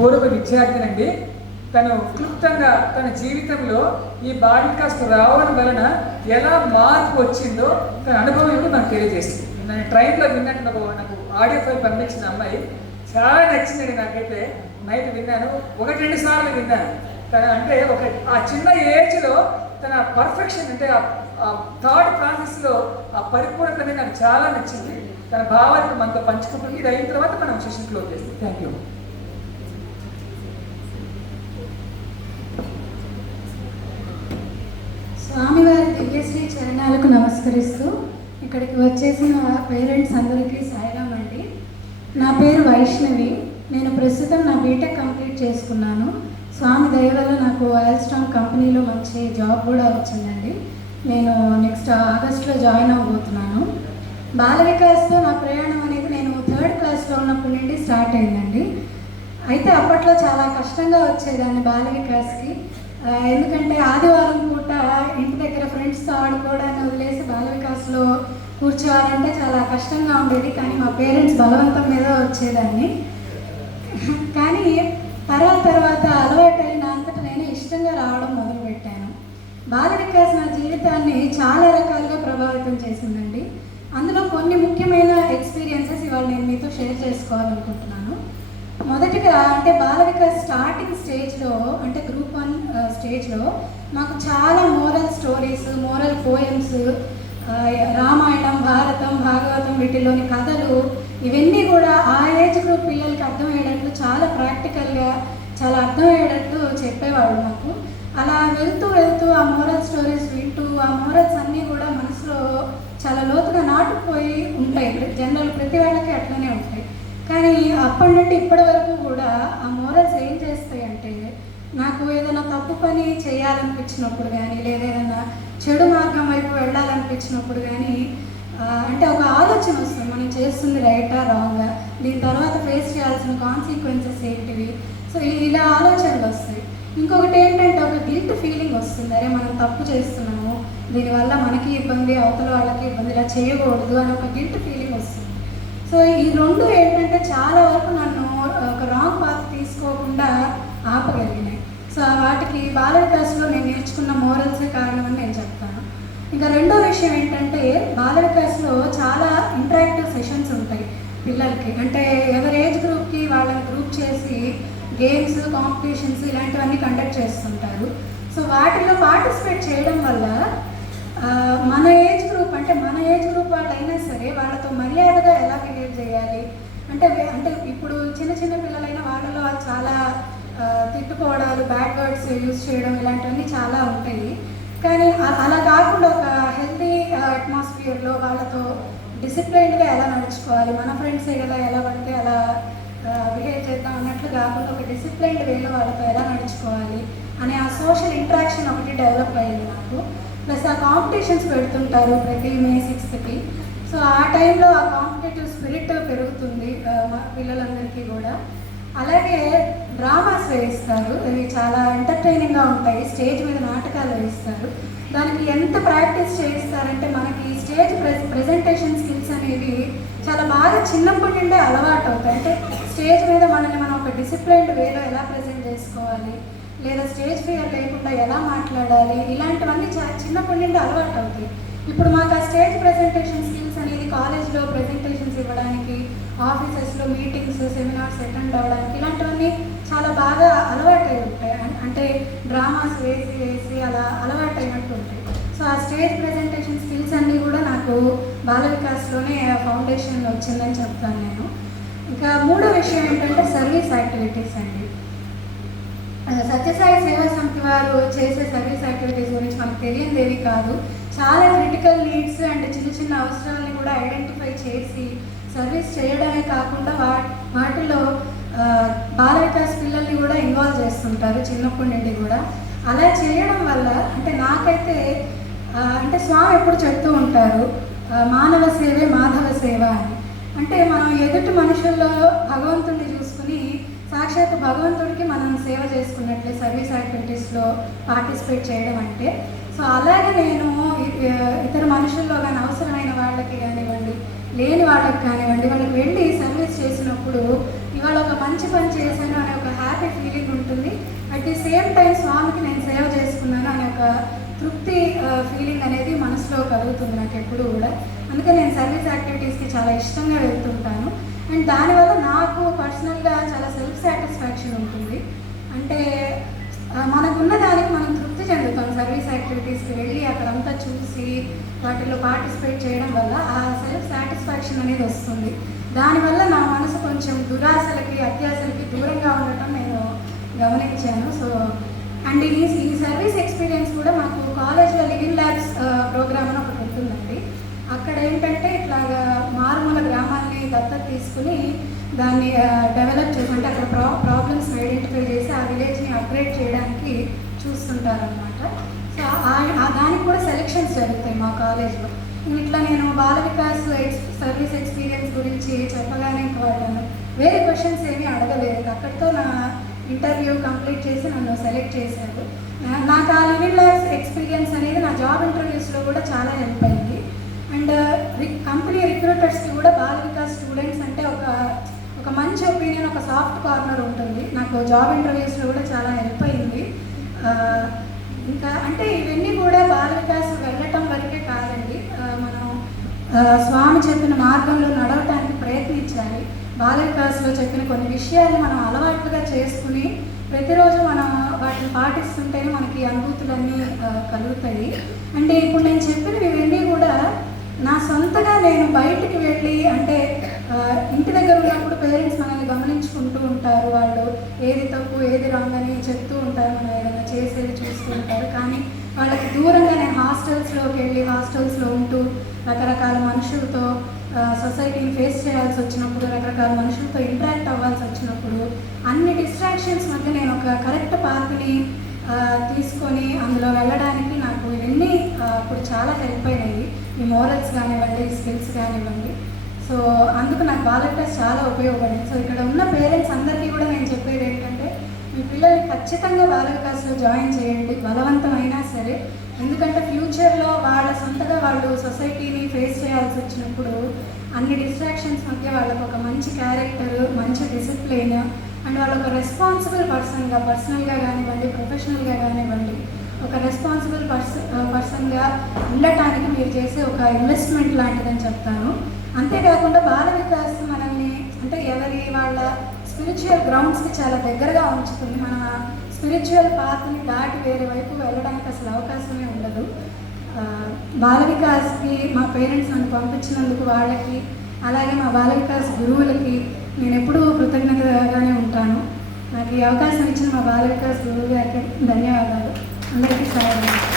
పూర్వ విద్యార్థినండి. తను క్లుప్తంగా తన జీవితంలో ఈ బాడీ కాస్ట్ రావడం వలన ఎలా మార్పు వచ్చిందో తన అనుభవం ఏమిటో నాకు తెలియజేసింది. నేను ట్రైన్లో విన్నట్టు నాకు ఆడియో ఫైల్ పంపించిన అమ్మాయి చాలా నచ్చిందండి. నాకైతే నైట్ విన్నాను, 1-2 సార్లు విన్నాను. తన అంటే ఆ చిన్న ఏజ్లో తన పర్ఫెక్షన్ అంటే ఆ థాట్ ప్రాసెస్లో ఆ పరిపూర్ణత అనేది నాకు చాలా నచ్చింది. తన భావాలను మనతో పంచుకుంటుంది. ఇది అయిన తర్వాత మనం సెషన్ క్లోజ్ చేస్తాం. Thank you. స్వామివారి దివ్యశ్రీ చరణాలకు నమస్కరిస్తూ ఇక్కడికి వచ్చేసిన పేరెంట్స్ అందరికీ సాయిరామ్ అండి. నా పేరు వైష్ణవి. నేను ప్రస్తుతం నా బీటెక్ కంప్లీట్ చేసుకున్నాను. స్వామి దయ వల్ల నాకు ఆయిల్స్టామ్ కంపెనీలో మంచి జాబ్ కూడా వచ్చిందండి. నేను నెక్స్ట్ ఆగస్టులో జాయిన్ అవ్వబోతున్నాను. బాల వికాస్తో నా ప్రయాణం అనేది నేను 3rd క్లాస్లో ఉన్నప్పటి నుండి స్టార్ట్ అయిందండి. అయితే అప్పట్లో చాలా కష్టంగా వచ్చేదాన్ని బాల వికాస్కి. ఎందుకంటే ఆదివారం పూట ఇంటి దగ్గర ఫ్రెండ్స్తో ఆడుకోవడాన్ని వదిలేసి బాల వికాస్లో కూర్చోవాలంటే చాలా కష్టంగా ఉండేది. కానీ మా పేరెంట్స్ బలవంతం మీద వచ్చేదాన్ని. కానీ తర్వాత అలవాటై నా అంతటా నేను ఇష్టంగా రావడం మొదలుపెట్టాను. బాల వికాస్ నా జీవితాన్ని చాలా రకాలుగా ప్రభావితం చేసిందండి. అందులో కొన్ని ముఖ్యమైన ఎక్స్పీరియన్సెస్ ఇవాళ నేను మీతో షేర్ చేసుకోవాలనుకుంటున్నాను. మొదటిగా అంటే బాల వికాస్ స్టార్టింగ్ స్టేజ్లో అంటే గ్రూప్ 1 స్టేజ్లో మాకు చాలా moral stories, moral poems, Ramayanam, Bharatam, Bhagavatam వీటిలోని కథలు ఇవన్నీ కూడా ఆ ఏజ్ గ్రూప్ పిల్లలకి అర్థమయ్యేటట్లు చాలా ప్రాక్టికల్గా చాలా అర్థమయ్యేటట్లు చెప్పేవాడు మాకు. అలా వెళ్తూ ఆ మోరల్ స్టోరీస్ వింటూ ఆ మోరల్స్ అన్నీ కూడా మనసులో చాలా లోతుగా నాటుకుపోయి ఉంటాయి. జనరల్ ప్రతి వాళ్ళకి అట్లనే ఉంటాయి. కానీ అప్పటి నుండి ఇప్పటి వరకు కూడా ఆ మోరల్స్ ఏం చేస్తాయి అంటే నాకు ఏదైనా తప్పు పని చేయాలనిపించినప్పుడు కానీ లేదా ఏదైనా చెడు మార్గం వైపు వెళ్ళాలనిపించినప్పుడు కానీ అంటే ఒక ఆలోచన వస్తుంది, మనం చేస్తుంది రైటా రాంగా, దీని తర్వాత ఫేస్ చేయాల్సిన కాన్సిక్వెన్సెస్ ఏంటివి. సో ఇలా ఆలోచనలు వస్తాయి. ఇంకొకటి ఏంటంటే ఒక గిల్ట్ ఫీలింగ్ వస్తుంది, అరే మనం తప్పు చేస్తున్నాము, దీనివల్ల మనకి ఇబ్బంది, అవతల వాళ్ళకి ఇబ్బంది, ఇలా చేయకూడదు అని ఒక గిల్ట్ ఫీలింగ్ వస్తుంది. సో ఈ రెండు ఏంటంటే చాలా వరకు నన్ను ఒక రాంగ్ పాత్ తీసుకోకుండా ఆపగలిగినాయి. సో వాటికి బాల వికాస్లో నేను నేర్చుకున్న మోరల్సే కారణం అని నేను చెప్తాను. ఇంకా రెండో విషయం ఏంటంటే బాల వికాస్లో చాలా ఇంటరాక్టివ్ సెషన్స్ ఉంటాయి పిల్లలకి. అంటే ఎవరి ఏజ్ గ్రూప్కి వాళ్ళని గ్రూప్ చేసి గేమ్స్, కాంపిటీషన్స్ ఇలాంటివన్నీ కండక్ట్ చేస్తుంటారు. సో వాటిలో పార్టిసిపేట్ చేయడం వల్ల మన ఏజ్ గ్రూప్ అంటే మన ఏజ్ గ్రూప్ వాళ్ళు అయినా సరే వాళ్ళతో మర్యాదగా ఎలా బిహేవ్ చేయాలి అంటే ఇప్పుడు చిన్న పిల్లలైన వాళ్ళలో చాలా తిట్టుకోవడాలు, బ్యాడ్ వర్డ్స్ యూజ్ చేయడం ఇలాంటివన్నీ చాలా ఉంటాయి. కానీ అలా కాకుండా ఒక హెల్తీ అట్మాస్ఫియర్లో వాళ్ళతో డిసిప్లైన్గా ఎలా నడుచుకోవాలి, మన ఫ్రెండ్సే కదా ఎలా పడితే అలా బిహేవ్ చేద్దాం అన్నట్లు కాకుండా ఒక డిసిప్లైన్డ్ వేలో వాళ్ళతో ఎలా నడుచుకోవాలి అనే ఆ సోషల్ ఇంటరాక్షన్ ఒకటి డెవలప్ అయ్యింది నాకు. ప్లస్ ఆ కాంపిటీషన్స్ పెడుతుంటారు ప్రతి May 6th. సో ఆ టైంలో ఆ కాంపిటేటివ్ స్పిరిట్ పెరుగుతుంది మా పిల్లలందరికీ కూడా. అలాగే డ్రామాస్ వేయిస్తారు, అవి చాలా ఎంటర్టైనింగ్గా ఉంటాయి. స్టేజ్ మీద నాటకాలు వేయిస్తారు. దానికి ఎంత ప్రాక్టీస్ చేయిస్తారంటే మనకి స్టేజ్ ప్రెజెంటేషన్ స్కిల్స్ అనేవి చాలా బాగా చిన్నప్పటి నుండే అలవాటు అవుతాయి. అంటే స్టేజ్ మీద మనల్ని మనం ఒక డిసిప్లైన్డ్ వేలో ఎలా ప్రజెంట్ చేసుకోవాలి, లేదా స్టేజ్ ఫియర్ లేకుండా ఎలా మాట్లాడాలి, ఇలాంటివన్నీ చాలా చిన్నప్పటి నుండి అలవాటు అవుతాయి. ఇప్పుడు మాకు ఆ స్టేజ్ ప్రెజెంటేషన్ స్కిల్స్ అనేది కాలేజ్లో ప్రెజెంటేషన్స్ ఇవ్వడానికి, ఆఫీసెస్లో మీటింగ్స్, సెమినార్స్ అటెండ్ అవ్వడానికి ఇలాంటివన్నీ చాలా బాగా అలవాటు ఉంటాయి. అంటే డ్రామాస్ వేసి అలా అలవాటు అయినట్టు ఉంటాయి. సో ఆ స్టేజ్ ప్రెజెంటేషన్ స్కిల్స్ అన్నీ కూడా నాకు బాల వికాస్లోనే ఫౌండేషన్ వచ్చిందని చెప్తాను నేను. ఇంకా మూడో విషయం ఏంటంటే సర్వీస్ యాక్టివిటీస్ అండి. సత్యసాయి సేవా సమితి వారు చేసే సర్వీస్ యాక్టివిటీస్ గురించి మనకు తెలియనిదేవి కాదు. చాలా క్రిటికల్ నీడ్స్ అండ్ చిన్న అవసరాలని కూడా ఐడెంటిఫై చేసి సర్వీస్ చేయడమే కాకుండా వాటిలో బాల వికాస్ పిల్లల్ని కూడా ఇన్వాల్వ్ చేస్తుంటారు చిన్నప్పటి నుండి కూడా. అలా చేయడం వల్ల అంటే నాకైతే అంటే స్వామి ఎప్పుడు చెప్తూ ఉంటారు మానవ సేవే మాధవ సేవ అని. అంటే మనం ఎదుటి మనుషుల్లో భగవంతుడిని చూసుకుని సాక్షాత్ భగవంతుడికి మనం సేవ చేసుకున్నట్లే సర్వీస్ యాక్టివిటీస్లో పార్టిసిపేట్ చేయడం అంటే. సో అలాగే నేను ఇతర మనుషుల్లో కానీ అవసరమైన వాళ్ళకి కానివ్వండి, లేని వాళ్ళకి కానివ్వండి, వాళ్ళకి వెళ్ళి సర్వీస్ చేసినప్పుడు ఇవాళ ఒక మంచి పని చేశాను అనే ఒక హ్యాపీ సేమ్ టైం స్వామికి నేను సేవ చేసుకున్నాను అనే ఒక తృప్తి ఫీలింగ్ అనేది మనసులో కలుగుతుంది నాకు ఎప్పుడు కూడా. అందుకే నేను సర్వీస్ యాక్టివిటీస్కి చాలా ఇష్టంగా వెళ్తుంటాను. అండ్ దానివల్ల నాకు పర్సనల్గా చాలా సెల్ఫ్ సాటిస్ఫాక్షన్ ఉంటుంది. అంటే మనకున్న దానికి మనం తృప్తి చెందుతాం. సర్వీస్ యాక్టివిటీస్కి వెళ్ళి అక్కడంతా చూసి వాటిలో పార్టిసిపేట్ చేయడం వల్ల ఆ సెల్ఫ్ సాటిస్ఫాక్షన్ అనేది వస్తుంది. దానివల్ల నా మనసు కొంచెం దురాశలకి అత్యాశలకి దూరంగా ఉండటం నేను గమనించాను. సో అండ్ ఈ సర్వీస్ ఎక్స్పీరియన్స్ కూడా మాకు కాలేజ్లో లివింగ్ ల్యాబ్స్ ప్రోగ్రామ్ అని ఒకటి ఉంటుందండి. అక్కడ ఏంటంటే ఇట్లాగా మారుమూల గ్రామాన్ని దత్తత తీసుకుని దాన్ని డెవలప్ చేసి, అంటే అక్కడ ప్రాబ్లమ్స్ ఐడెంటిఫై చేసి ఆ విలేజ్ని అప్గ్రేడ్ చేయడానికి చూస్తుంటారనమాట. సో దానికి కూడా సెలెక్షన్స్ జరుగుతాయి మా కాలేజ్లో. ఇట్లా నేను బాల వికాస్ సర్వీస్ ఎక్స్పీరియన్స్ గురించి చెప్పగానే ఇంకా వాళ్ళను వేరే క్వశ్చన్స్ ఏమీ అడగలేదు. అక్కడితో నా ఇంటర్వ్యూ కంప్లీట్ చేసి నన్ను సెలెక్ట్ చేశారు. నాకు ఆ లివింగ్ ల్యాబ్స్ ఎక్స్పీరియన్స్ అనేది నా జాబ్ ఇంటర్వ్యూస్లో కూడా చాలా హెల్ప్ అయింది. అండ్ కంపెనీ రిక్రూటర్స్కి కూడా బాల వికాస్ స్టూడెంట్స్ అంటే ఒక మంచి ఒపీనియన్, ఒక సాఫ్ట్ కార్నర్ ఉంటుంది. నాకు జాబ్ ఇంటర్వ్యూస్లో కూడా చాలా హెల్ప్ అయింది. ఇంకా అంటే ఇవన్నీ కూడా బాల వికాస్ వెళ్ళటం వరకే కాదండి, మనం స్వామి చెప్పిన మార్గంలో నడవటానికి ప్రయత్నించాలి. బాల వికాస్లో చెప్పిన కొన్ని విషయాలు మనం అలవాటుగా చేసుకుని ప్రతిరోజు మనం వాటిని పాటిస్తుంటేనే మనకి అనుభూతులన్నీ కలుగుతాయి. అంటే ఇప్పుడు నేను చెప్పినవి ఇవన్నీ కూడా నా సొంతగా నేను బయటికి వెళ్ళి, అంటే ఇంటి దగ్గర ఉన్నప్పుడు పేరెంట్స్ మనల్ని గమనించుకుంటూ ఉంటారు. వాళ్ళు ఏది తప్పు ఏది రాంగ్ అని చెప్తూ ఉంటారు, మనం ఏదైనా చేసేది చూస్తూ ఉంటారు. కానీ వాళ్ళకి దూరంగా నేను హాస్టల్స్లోకి వెళ్ళి హాస్టల్స్లో ఉంటూ రకరకాల మనుషులతో సొసైటీని ఫేస్ చేయాల్సి వచ్చినప్పుడు, రకరకాల మనుషులతో ఇంటరాక్ట్ అవ్వాల్సి వచ్చినప్పుడు అన్ని డిస్ట్రాక్షన్స్ మధ్య నేను ఒక కరెక్ట్ పాత్ని తీసుకొని అందులో వెళ్ళడానికి నాకు ఇవన్నీ అప్పుడు చాలా హెల్ప్ అయినాయి. ఈ మోరల్స్ కానివ్వండి, స్కిల్స్ కానివ్వండి. సో అందుకు నాకు బాల వికాస్ చాలా ఉపయోగపడింది. సో ఇక్కడ ఉన్న పేరెంట్స్ అందరికీ కూడా నేను చెప్పేది ఏంటంటే, మీ పిల్లల్ని ఖచ్చితంగా బాల వికాస్లో జాయిన్ చేయండి, బలవంతమైనా సరే. ఎందుకంటే ఫ్యూచర్లో వాళ్ళ సొంతగా వాళ్ళు సొసైటీని ఫేస్ చేయాల్సి వచ్చినప్పుడు అన్ని డిస్ట్రాక్షన్స్ మధ్య వాళ్ళకు ఒక మంచి క్యారెక్టర్, మంచి డిసిప్లిన్ అండ్ వాళ్ళు ఒక రెస్పాన్సిబుల్ పర్సనల్గా కానివ్వండి, ప్రొఫెషనల్గా కానివ్వండి, ఒక రెస్పాన్సిబుల్ పర్సన్గా ఉండటానికి మీరు చేసే ఒక ఇన్వెస్ట్మెంట్ లాంటిదని చెప్తాను. అంతేకాకుండా బాల వికాస్ మనల్ని అంటే వాళ్ళ స్పిరిచువల్ గ్రౌండ్స్కి చాలా దగ్గరగా ఉంచుతుంది. మన స్పిరిచువల్ పాత్ని దాటి వేరే వైపు వెళ్ళడానికి అసలు అవకాశమే ఉండదు. బాల వికాస్కి మా పేరెంట్స్ నన్ను పంపించినందుకు వాళ్ళకి, అలాగే మా బాల వికాస్ గురువులకి నేను ఎప్పుడూ కృతజ్ఞతగానే ఉంటాను. నాకు ఈ అవకాశం ఇచ్చిన మా బాల వికాస్ గురువు గారికి ధన్యవాదాలు. అందరికీ సాయం.